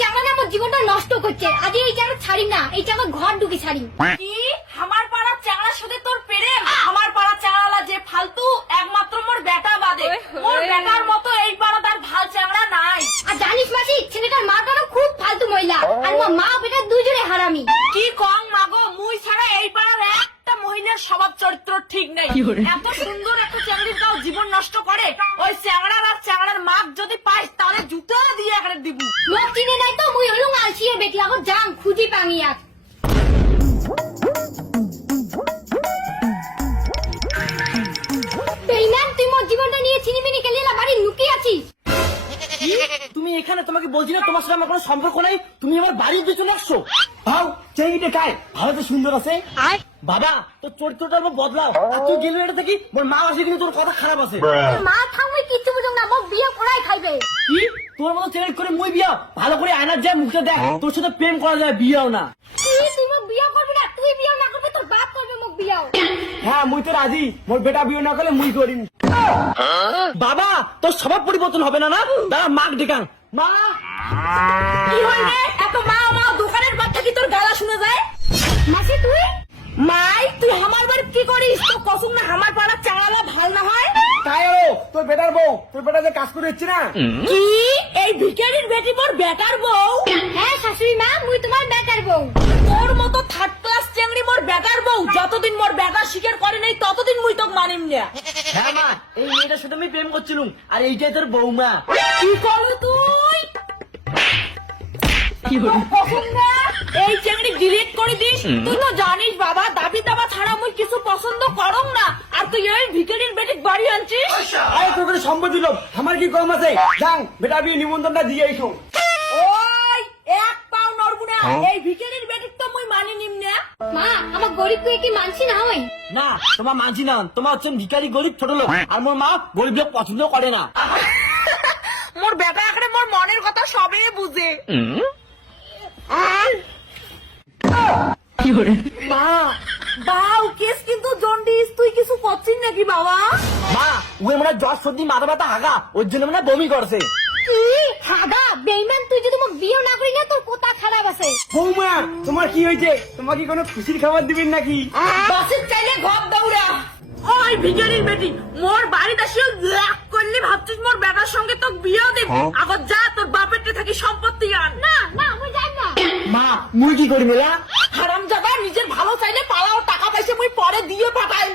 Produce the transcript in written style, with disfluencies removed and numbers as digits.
চাঙ্গা আমার জীবনটা নষ্ট করছে। আজ এই চাঙ্গা ছাড়ি না, এই চাঙ্গা ঘর ঢুকে ছাড়ি। কি আমার পাড়ার চাংড়ার সাথে তোর প্রেম? আমার পাড়ার চাংড়ালা যে ফালতু, একমাত্র মোর বেটা বাদে। মোর বেটার মতো এই পাড়া তার ভাল চাংড়া নাই। আর জানিস মাসি, ছেলেটার মাটারও খুব ফালতু মহিলা, আর মা বেটা দুজনে হারামি। কি কং মাগো, মুই ছাড়া এই পাড়ার একটা মহিলার স্বভাব চরিত্র ঠিক নেই। এত সুন্দর একটা চাংড়ির গাও জীবন নষ্ট করে। ওই চাংড়ার আর চাংড়ার মাপ যদি পাইস তাহলে জুতো দিয়ে এখানে দিব। লোক চিনে নাই তো, মুই হলুম আলসিয়ে বেটি, আগত যাম খুঁজি পাঙিয়া। বেইমান, তুই মোর জীবনটা নিয়ে চিনিমিনি খেলিয়ে বাড়ি লুকিয়ে আছিস। তুমি এখানে, তোমাকে বলছি না তোমার সাথে আমার কোনো সম্পর্ক নাই, তুমি আমার বাড়ির পেছনে আসছো। ভাও চেঙ্গিটা কায় ভালো তো সুন্দর আছে। বাবা তোর চরিত্রটা বদলাও, আর তুই গেলে এটা থেকে মোর মা আসে কিন্তু তোর কথা খারাপ আছে। মা থামই কিচ্ছু বুঝুক না, মোক বিয়ে করাই খাইবে। কি তোর মতো ছেলে করে মুই বিয়া? ভালো করে আয়নার যায় মুখটা দেখ, তোর সাথে প্রেম করা যায়, বিয়াও না। তুই মোক বিয়ে করবি না? তুই বিয়ে না করবি, তোর বাপ করবে মোক বিয়ে। হ্যাঁ মুই তো রাজি, মোর বেটা বিয়ে না করলে মুই করিম। বাবা তোর স্বভাব পরিবর্তন হবে না? না দাঁড়া, মাক ডেকাং। মা কি হয় রে, এত মা মা দোকানের বাচ্চা কি তোর গালা শুনে যায়? মাসি তুই মাই তুই আমার বাড়ি কি করিস? তো কসম না আমার পাড়ার চাংড়ালা ভাল না হয়। তাই ও তোর বেটার বউ, তোর বেটা যে কাজ করে দিচ্ছে না। কি এই ভিখারির বেটি মোর বেটার বউ? হ্যাঁ শাশুড়ি মা, মুই তোমার বেটার বউ। তোর মতো থার্ড ক্লাস চেংড়ি মোর বেটার বউ যতদিন মোর বেটা স্বীকার করে নাই ততদিন মুই তোকে মানিম না। হ্যাঁ মা, এই মেয়েটার সাথে আমি প্রেম করছিলাম, আর এইটাই তোর বৌমা। কি করবি তুই? কখন না এই চেংড়ি ডিলিট করে দিস? তুই তো জানিস বাবা, দাবি দাবা ছাড়া মুই কিছু পছন্দ করং না, আর তুই এই ভিখারির বেটি বাড়ি আনছিস। আরে তোর কাছে সম্পত্তি লোক, আমার কি কম আছে? যাং বেটা বিয়ে নিমন্ত্রণটা দিয়ে এসো। ওই এক পাও নড়বো না, এই ভিখারির বেটি তো মুই মানি নিম না। মা আমার গরিব কুয়ে কি মানছি না হই? না তোমার মানছি না, তোমার হচ্ছেন ভিখারি গরিব ছোট লোক, আর মোর মা গরিব লোক পছন্দ করে না। মোর বেটা এখানে মোর মনের কথা সবই বুঝে। মা বাউ কেস কিন্তু জন্ডিস, তুই কিছু করছিস নাকি বাবা? মা ওই মানে জ্বর সর্দি মাথা ব্যথা হাগা, ওর জন্য মানে বমি করছে। কি হাদা বেইমান, তুই যদি মোক বিয়ে না করি না তোর কথা খারাপ আছে। বৌমা তোমার কি হয়েছে? তোমার কি কোনো খুশির খাবার দিবেন নাকি? বাসের চাইলে ঘর দৌড়া। ওই ভিখারির বেটি মোর বাড়িতে আসিও লাখ করলি ভাবছিস মোর বেটার সঙ্গে তো বিয়ে দেব? আগত যা তোর বাপেরটা থাকি সম্পত্তি আন। না না মুই যাই না। মা মুই কি করি মেলা? হারামজাদা নিজের ভালো চাইলে পালাও, টাকা পয়সা মুই পরে দিয়ে পাঠাই।